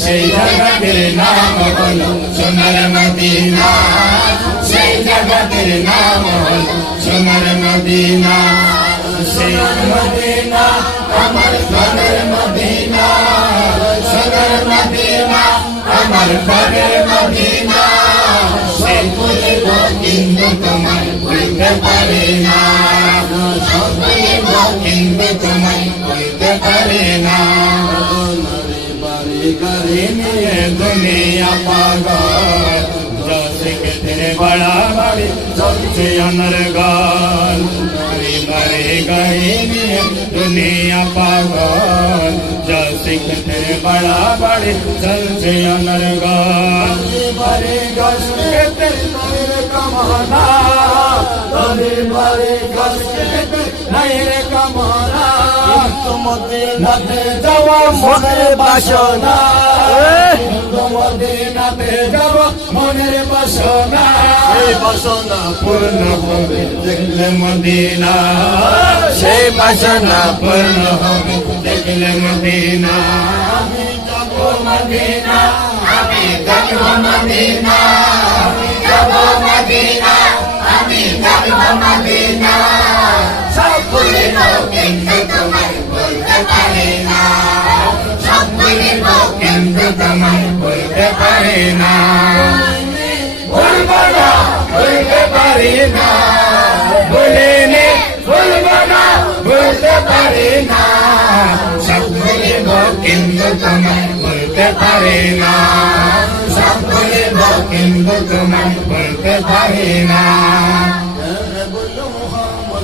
সেই জায়গাটির নাম হলো সোনার মদিনা সেই জায়গাটির নাম হলো মদিনা সেই মদিনা আমার সোনার মদিনা আমার ঘরের মদিনা সেই বলিব কিন্তু তোমায় বলতে পারি না। বলিব কিন্তু তোমায় বলতে পারি না। গাড়ি নিয়ে দুনিয়া পাগল জসিক তেরে বড়া বাড়ি চলছে অনর গাল বাড়ি জসিক তেরে নইরে কামনা বাড়ি বাড়ি জসিক তেরে নইরে কামনা মদিনাতে যাওয়া মনের বাসনা মদিনাতে যাব মনের বাসনা বাসনা পূর্ণ হবে দেখলে মদিনা সেই বাসনা পূর্ণ হবে দেখলে মদিনা সব ভুলিব কিন্তু তোমায় বলতে পারি না পারি না। বলিনি বলব না, বলতে পারি না। সব বলিব তোমায় বলতে পারি না। বলতে পারি না।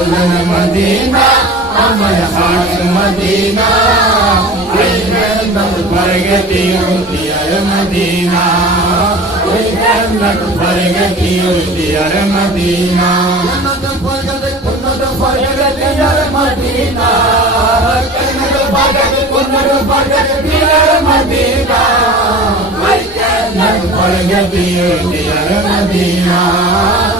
রে মদিনাতে বলার মতো নয় রে ফরগতিও সোনার মদিনা। ফরগতিও দিয়ার মদিনা। Colon Medina. আমায় হাল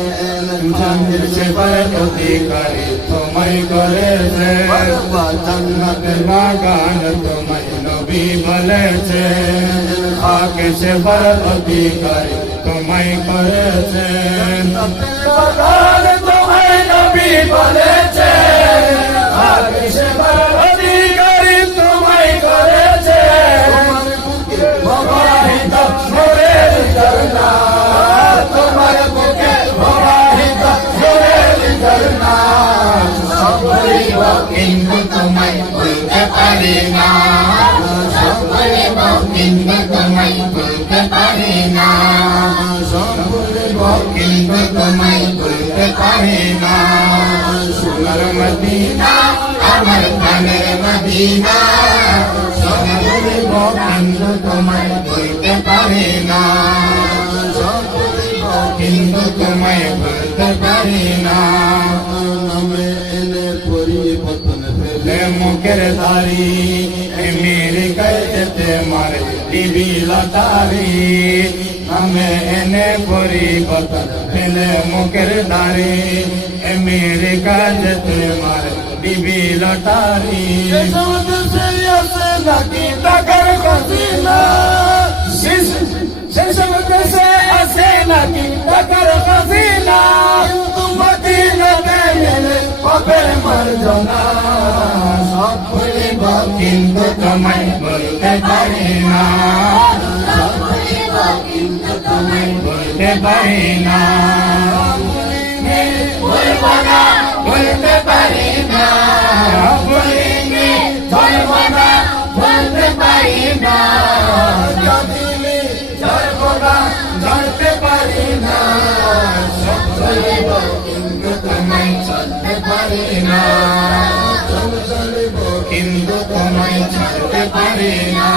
জানির সে অধিকারী তোমায় করেছে জান্নাতের বাগান তোমায় নবী বলেছে। আকে সে অধিকারী তোমায় করেছে। তোমায় নবী বলেছে তোমায় বলতে পারি না। বলিব কিন্তু তোমায় বলতে পারি না। বলিব কিন্তু তোমায় বলতে পারি না। সোনার মদিনা, আমার প্রাণের মদিনা। বলিব কিন্তু তোমায় বলতে পারি না। কিন্তু তোমায় বলতে পারি না। মুখের দাড়ি মেরে যেতে মারে টিভি লটারি আমি এনে পরিবর্তন, ফেলে মুখের দাড়ি মেরে যেতে মারে টিভি লটারি নাকি টাকার কাজিনা সেসব দেশে আছে, নাকি টাকার কাজিনা মদিনা পাপের মার্জনা। সব ভুলিব কিন্তু তোমায় বলতে পারি না। বলতে পারি না বলব বলতে পারি না বলিনি ধরবো না বলতে পারি না কিন্তু পারি না। কিন্তু তোমায় ছাড়তে পারি না।